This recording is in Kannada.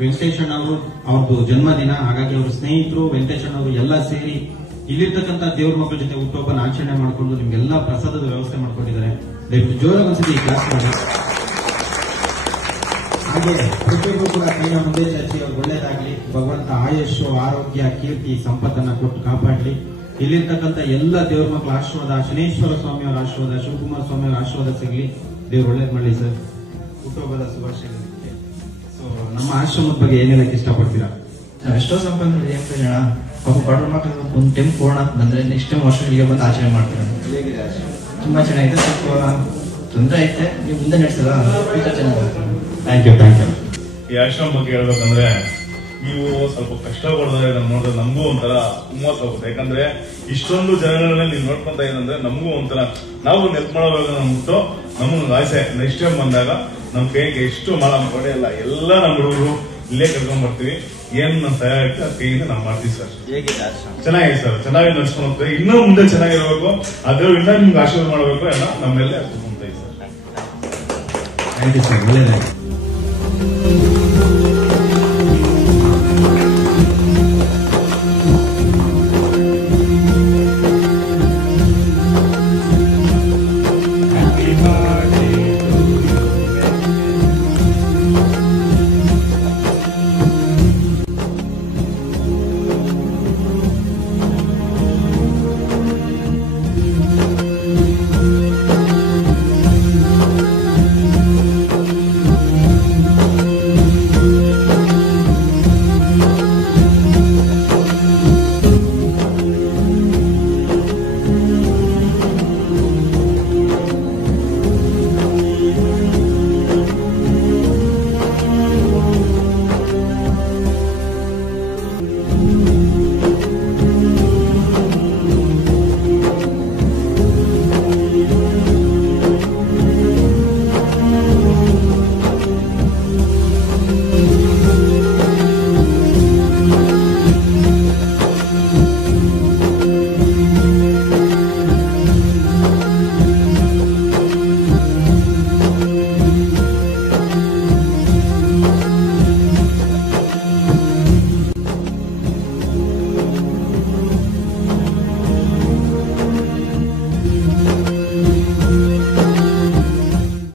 ವೆಂಕಟೇಶಣ್ಣ ಅವರು ಅವ್ರದ್ದು ಜನ್ಮದಿನ, ಹಾಗಾಗಿ ಅವ್ರ ಸ್ನೇಹಿತರು ವೆಂಕಟೇಶಣ್ಣ ಅವರು ಎಲ್ಲ ಸೇರಿ ಇಲ್ಲಿರ್ತಕ್ಕಂಥ ದೇವ್ರ ಮಕ್ಕಳ ಜೊತೆ ಹುಟ್ಟುಹಬ್ಬನ ಆಚರಣೆ ಮಾಡಿಕೊಂಡು ನಿಮ್ಗೆಲ್ಲ ಪ್ರಸಾದದ ವ್ಯವಸ್ಥೆ ಮಾಡ್ಕೊಂಡಿದ್ದಾರೆ. ದಯವಿಟ್ಟು ಜೋರಾಗಿ ಒಂದ್ಸತಿ ಕ್ಲಾಸ್ ಮಾಡಿ. ಹಾಗೆ ಪ್ರತಿಯೊಬ್ಬರು ಕೂಡ ಕೈನ ಮುಂದೆ ಚಾಚಿ ಅವ್ರಿಗೆ ಒಳ್ಳೇದಾಗ್ಲಿ, ಭಗವಂತ ಆಯುಷು, ಆರೋಗ್ಯ, ಕೀರ್ತಿ, ಸಂಪತ್ತನ್ನ ಕೊಟ್ಟು ಕಾಪಾಡಲಿ. ಇಲ್ಲಿರ್ತಕ್ಕಂಥ ಎಲ್ಲ ದೇವ್ರ ಮಕ್ಕಳ ಆಶೀರ್ವಾದ, ಶನೇಶ್ವರ ಸ್ವಾಮಿಯವರ ಆಶೀರ್ವಾದ, ಶಿವಕುಮಾರ ಸ್ವಾಮಿಯವರ ಆಶೀರ್ವಾದ ಸಿಗಲಿ. ದೇವ್ರು ಒಳ್ಳೇದ್ ಮಾಡಲಿ ಸರ್. ಹುಟ್ಟುಹಬ್ಬದ ಶುಭಾಶಯಗಳು. ಸೊ ನಮ್ಮ ಆಶ್ರಮದ ಬಗ್ಗೆ ಏನ್ ಹೇಳಕ್ ಇಷ್ಟಪಡ್ತೀರಾ? ಎಷ್ಟೋ ಸಂಪನ್ಮೂಲ ಏನ್ ಪ್ರಯೋಜನ, ಒಬ್ಬ ಬಡವ್ರ ಮಕ್ಕಳು ಒಂದು ಟೈಮ್ ಪೂರ್ಣ ಬಂದ್ರೆ ನೆಕ್ಸ್ಟ್ ಟೈಮ್ ವರ್ಷಗಳಿಗೆ ಬಂದು ಆಚರಣೆ ಮಾಡ್ತಾರೆ. ತುಂಬಾ ಚೆನ್ನಾಗಿದೆ. ಸ್ವಲ್ಪ ತೊಂದರೆ ಐತೆ, ನೀವು ಮುಂದೆ ನಡೆಸಲ್ಲ, ಫ್ಯೂಚರ್ ಚೆನ್ನಾಗುತ್ತೆ. Thank you. ಈ ಆಶ್ರಮ ಬಗ್ಗೆ ಹೇಳ್ಬೇಕಂದ್ರೆ, ನೀವು ಸ್ವಲ್ಪ ಕಷ್ಟ ಪಡ್ತಾರೆ ನೋಡಿದ್ರೆ ನಮಗೂ ಒಂಥರ ಹುಮ್ಮಸ್ ಆಗುತ್ತೆ. ಯಾಕಂದ್ರೆ ಇಷ್ಟೊಂದು ಜನಗಳನ್ನ ನೀವು ನೋಡ್ಕೊಂತ ಏನಂದ್ರೆ ನಮಗೂ ಒಂಥರ ನಾವು ನೆತ್ ಮಾಡಬೇಕು ಅಂದ್ಬಿಟ್ಟು ನಮಗೊಂದು ಆಸೆ. ನೆಕ್ಸ್ಟ್ ಟೈಮ್ ಬಂದಾಗ ನಮ್ ಕೈಗೆ ಎಷ್ಟು ಮಾಡಿ ಅಲ್ಲ ಎಲ್ಲ ನಮ್ಮ ಹುಡುಗರು ಇಲ್ಲೇ ಕರ್ಕೊಂಡ್ ಬರ್ತೀವಿ. ಏನ್ ನಮ್ಮ ಸಹಾಯ ಆಗ್ತದೆ ಆ ಕೈಯಿಂದ ನಾವು ಮಾಡ್ತೀವಿ ಸರ್. ಚೆನ್ನಾಗಿದೆ ಸರ್, ಚೆನ್ನಾಗಿ ನಡ್ಸ್ಕೊಂಡು ಹೋಗ್ತೇವೆ. ಇನ್ನೂ ಮುಂದೆ ಚೆನ್ನಾಗಿರ್ಬೇಕು, ಅದರಿಂದ ನಿಮ್ಗೆ ಆಶೀರ್ವಾದ ಮಾಡಬೇಕು ಎಲ್ಲ ನಮ್ಮೆಲ್ಲ ಕುಂತ ಸರ್. Thank you sir. ಒಳ್ಳೆಯದಾಗಿ.